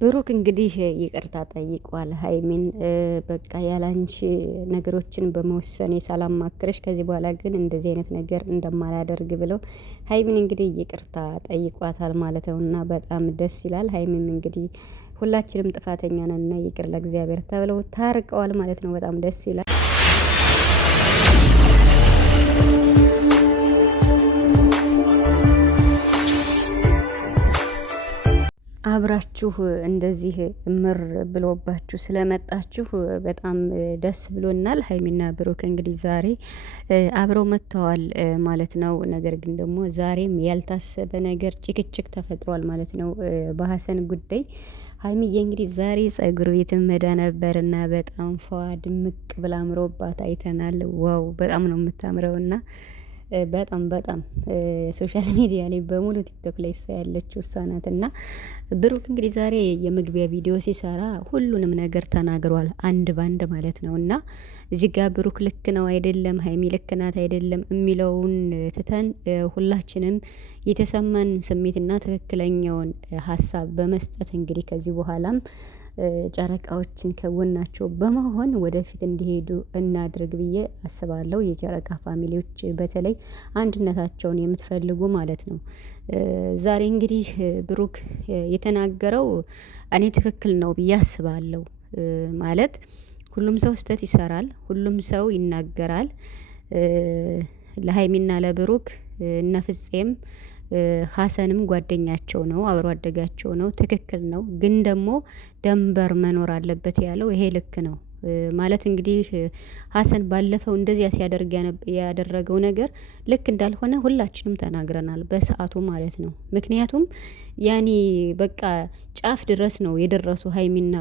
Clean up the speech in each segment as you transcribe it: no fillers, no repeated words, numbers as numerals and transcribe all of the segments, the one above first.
ብሩክ እንግዲህ ይቅርታ ጠይቋል ሀይሚን። በቃ ያላንቺ ነገሮችን በመወሰኔ ሳላማክርሽ ከዚህ በኋላ ግን እንደዚህ አይነት ነገር እንደማላደርግ ብለው ሀይሚን እንግዲህ ይቅርታ ጠይቋታል ማለት ነው። እና በጣም ደስ ይላል። ሀይሚም እንግዲህ ሁላችንም ጥፋተኛ ነን ይቅር ለእግዚአብሔር ተብለው ታርቀዋል ማለት ነው። በጣም ደስ ይላል። አብራችሁ እንደዚህ እምር ብሎባችሁ ስለመጣችሁ በጣም ደስ ብሎናል። ሀይሚና ብሩክ እንግዲህ ዛሬ አብረው መጥተዋል ማለት ነው። ነገር ግን ደግሞ ዛሬም ያልታሰበ ነገር ጭቅጭቅ ተፈጥሯል ማለት ነው በሀሰን ጉዳይ። ሀይሚዬ እንግዲህ ዛሬ ጸጉር ቤት መዳ ነበርና በጣም ፏ ድምቅ ብላ አምሮባት አይተናል። ዋው በጣም ነው የምታምረውና በጣም በጣም ሶሻል ሚዲያ ላይ በሙሉ ቲክቶክ ላይ ያለችው እሷ ናት። እና ብሩክ እንግዲህ ዛሬ የመግቢያ ቪዲዮ ሲሰራ ሁሉንም ነገር ተናግሯል አንድ ባንድ ማለት ነው። እና እዚህ ጋር ብሩክ ልክ ነው አይደለም፣ ሀይሚ ልክ ናት አይደለም የሚለውን ትተን ሁላችንም የተሰማን ስሜትና ትክክለኛውን ሀሳብ በመስጠት እንግዲህ ከዚህ በኋላም ጨረቃዎችን ከጎናቸው በመሆን ወደፊት እንዲሄዱ እናድርግ ብዬ አስባለሁ። የጨረቃ ፋሚሊዎች በተለይ አንድነታቸውን የምትፈልጉ ማለት ነው። ዛሬ እንግዲህ ብሩክ የተናገረው እኔ ትክክል ነው ብዬ አስባለሁ። ማለት ሁሉም ሰው ስህተት ይሰራል፣ ሁሉም ሰው ይናገራል። ለሀይሚና ለብሩክ እነ ፍፄም ሀሰንም ጓደኛቸው ነው፣ አብሮ አደጋቸው ነው። ትክክል ነው። ግን ደግሞ ደንበር መኖር አለበት ያለው ይሄ ልክ ነው። ማለት እንግዲህ ሀሰን ባለፈው እንደዚያ ሲያደርግ ያደረገው ነገር ልክ እንዳልሆነ ሁላችንም ተናግረናል በሰዓቱ ማለት ነው። ምክንያቱም ያኔ በቃ ጫፍ ድረስ ነው የደረሱ ሀይሚና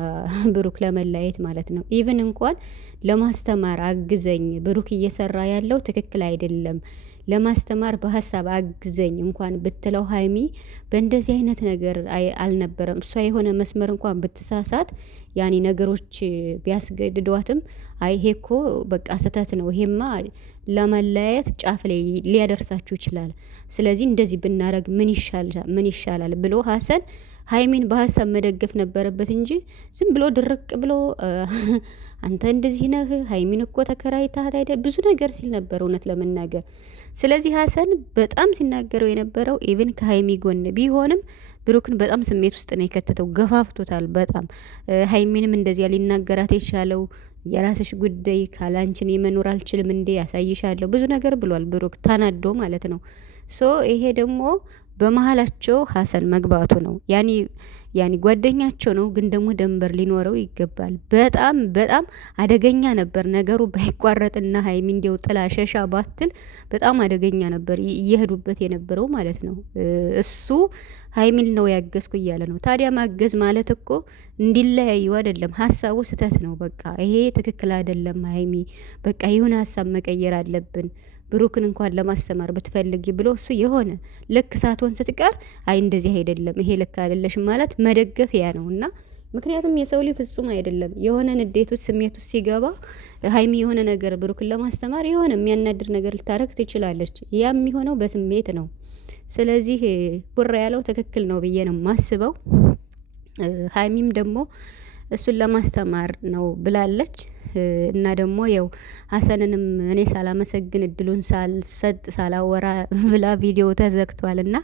ብሩክ ለመለያየት ማለት ነው። ኢቭን እንኳን ለማስተማር አግዘኝ ብሩክ እየሰራ ያለው ትክክል አይደለም ለማስተማር በሀሳብ አግዘኝ እንኳን ብትለው ሀይሚ በእንደዚህ አይነት ነገር አልነበረም። እሷ የሆነ መስመር እንኳን ብትሳሳት ያኔ ነገሮች ቢያስገድዷትም አይ ይሄ እኮ በቃ ስህተት ነው፣ ይሄማ ለመለያየት ጫፍ ላይ ሊያደርሳችሁ ይችላል። ስለዚህ እንደዚህ ብናረግ ምን ይሻላል ብሎ ሀሰን ሀይሚን በሀሳብ መደገፍ ነበረበት እንጂ ዝም ብሎ ድርቅ ብሎ አንተ እንደዚህ ነህ፣ ሀይሚን እኮ ተከራይታት አይደል ብዙ ነገር ሲል ነበር እውነት ለመናገር። ስለዚህ ሀሰን በጣም ሲናገረው የነበረው ኢቭን ከሀይሚ ጎን ቢሆንም ብሩክን በጣም ስሜት ውስጥ ነው የከተተው፣ ገፋፍቶታል በጣም። ሀይሚንም እንደዚያ ሊናገራት የቻለው የራስሽ ጉዳይ ካላንችን የመኖር አልችልም እንዴ ያሳይሻለሁ ብዙ ነገር ብሏል ብሩክ ተናዶ ማለት ነው። ሶ ይሄ ደግሞ በመሀላቸው ሀሰን መግባቱ ነው። ያኒ ጓደኛቸው ነው፣ ግን ደግሞ ደንበር ሊኖረው ይገባል። በጣም በጣም አደገኛ ነበር ነገሩ ባይቋረጥና ሀይሚ እንዲው ጥላ ሸሻ ባትል በጣም አደገኛ ነበር እየሄዱበት የነበረው ማለት ነው። እሱ ሀይሚን ነው ያገዝኩ እያለ ነው። ታዲያ ማገዝ ማለት እኮ እንዲለያዩ አይደለም። ሀሳቡ ስህተት ነው። በቃ ይሄ ትክክል አይደለም። ሀይሚ በቃ የሆነ ሀሳብ መቀየር አለብን ብሩክን እንኳን ለማስተማር ብትፈልጊ ብሎ እሱ የሆነ ልክ ሳትሆን ስትቀር አይ እንደዚህ አይደለም ይሄ ልክ አይደለሽም ማለት መደገፍ ያ ነው። እና ምክንያቱም የሰው ልጅ ፍጹም አይደለም። የሆነ ንዴት ውስጥ ስሜት ውስጥ ሲገባ ሀይሚ የሆነ ነገር ብሩክን ለማስተማር የሆነ የሚያናድር ነገር ልታረግ ትችላለች። ያ የሚሆነው በስሜት ነው። ስለዚህ ቡራ ያለው ትክክል ነው ብዬ ነው ማስበው። ሀይሚም ደግሞ እሱን ለማስተማር ነው ብላለች። እና ደግሞ ያው ሀሰንንም እኔ ሳላመሰግን እድሉን ሳልሰጥ ሳላወራ ብላ ቪዲዮ ተዘግቷል። እና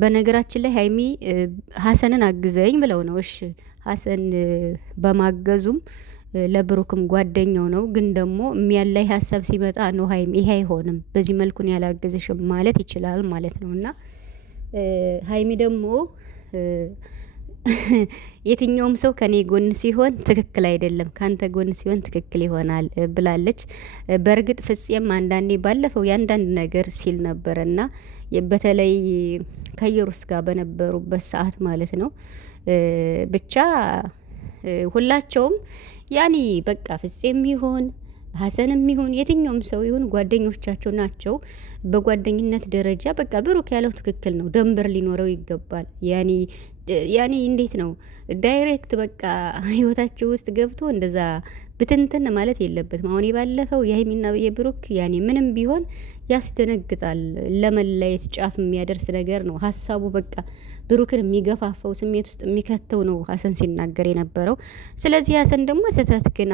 በነገራችን ላይ ሀይሚ ሀሰንን አግዘኝ ብለው ነው። እሺ ሀሰን በማገዙም ለብሩክም ጓደኛው ነው። ግን ደግሞ የሚያላይ ሀሳብ ሲመጣ ነው ሀይሚ ይሄ አይሆንም በዚህ መልኩን ያላገዘሽም ማለት ይችላል ማለት ነው። እና ሀይሚ ደግሞ የትኛውም ሰው ከኔ ጎን ሲሆን ትክክል አይደለም፣ ካንተ ጎን ሲሆን ትክክል ይሆናል ብላለች። በእርግጥ ፍፄም አንዳንዴ ባለፈው ያንዳንድ ነገር ሲል ነበረና በተለይ ከየሩስ ጋር በነበሩበት ሰዓት ማለት ነው። ብቻ ሁላቸውም ያኔ በቃ ፍፄም ይሁን ሀሰንም ይሁን የትኛውም ሰው ይሁን ጓደኞቻቸው ናቸው። በጓደኝነት ደረጃ በቃ ብሩክ ያለው ትክክል ነው። ደንበር ሊኖረው ይገባል። ያኔ እንዴት ነው ዳይሬክት በቃ ህይወታቸው ውስጥ ገብቶ እንደዛ ብትንትን ማለት የለበትም። አሁን የባለፈው የሀይሚና የብሩክ ያኔ ምንም ቢሆን ያስደነግጣል። ለመለየት ጫፍ የሚያደርስ ነገር ነው ሀሳቡ። በቃ ብሩክን የሚገፋፈው ስሜት ውስጥ የሚከተው ነው ሀሰን ሲናገር የነበረው። ስለዚህ ሀሰን ደግሞ ስህተት ግን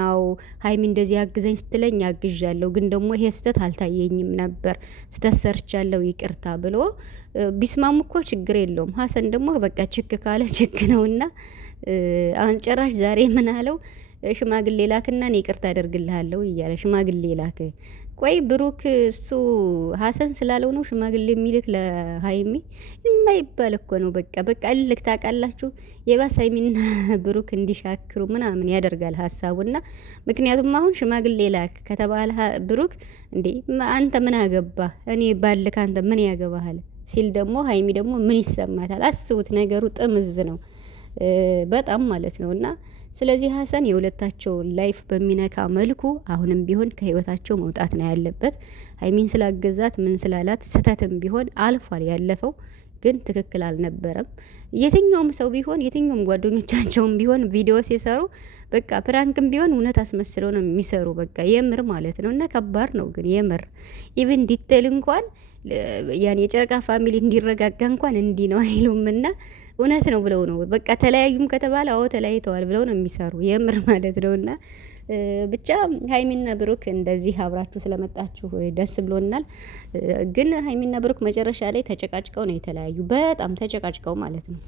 ሀይሚ እንደዚህ አግዘኝ ስትለኝ አግዣለሁ፣ ግን ደግሞ ይሄ ስህተት አልታየኝም ነበር፣ ስህተት ሰርቻለሁ፣ ይቅርታ ብሎ ቢስማሙ እኮ ችግር የለውም። ሀሰን ደግሞ በቃ ችክ ካለ ችክ ነውና አሁን ጭራሽ ዛሬ ምን አለው? ሽማግሌ ላክና እኔ ይቅርታ አደርግልሃለሁ እያለ ሽማግሌ ላክ። ቆይ ብሩክ እሱ ሀሰን ስላለው ነው ሽማግሌ የሚልክ ለሀይሚ? የማይባል እኮ ነው። በቃ እልክ ታውቃላችሁ። የባስ ሀይሚና ብሩክ እንዲሻክሩ ምናምን ያደርጋል ሀሳቡና፣ ምክንያቱም አሁን ሽማግሌ ላክ ከተባለ ብሩክ እንዴ አንተ ምን አገባ እኔ ባልክ አንተ ምን ያገባሃል ሲል ደግሞ ሀይሚ ደግሞ ምን ይሰማታል? አስቡት፣ ነገሩ ጥምዝ ነው በጣም ማለት ነው። እና ስለዚህ ሀሰን የሁለታቸውን ላይፍ በሚነካ መልኩ አሁንም ቢሆን ከህይወታቸው መውጣት ነው ያለበት። ሀይሚን ስላገዛት ምን ስላላት ስህተትም ቢሆን አልፏል። ያለፈው ግን ትክክል አልነበረም። የትኛውም ሰው ቢሆን የትኛውም ጓደኞቻቸውም ቢሆን ቪዲዮ ሲሰሩ በቃ ፕራንክም ቢሆን እውነት አስመስለው ነው የሚሰሩ። በቃ የምር ማለት ነው። እና ከባድ ነው ግን የምር ኢቭን ዲቴል እንኳን ያን የጨረቃ ፋሚሊ እንዲረጋጋ እንኳን እንዲህ ነው አይሉምና እውነት ነው ብለው ነው በቃ ተለያዩም ከተባለ ተለያይተዋል ብለው ነው የሚሰሩ የምር ማለት ነውና ብቻ ሀይሚና ብሩክ እንደዚህ አብራችሁ ስለመጣችሁ ደስ ብሎናል። ግን ሀይሚና ብሩክ መጨረሻ ላይ ተጨቃጭቀው ነው የተለያዩ። በጣም ተጨቃጭቀው ማለት ነው።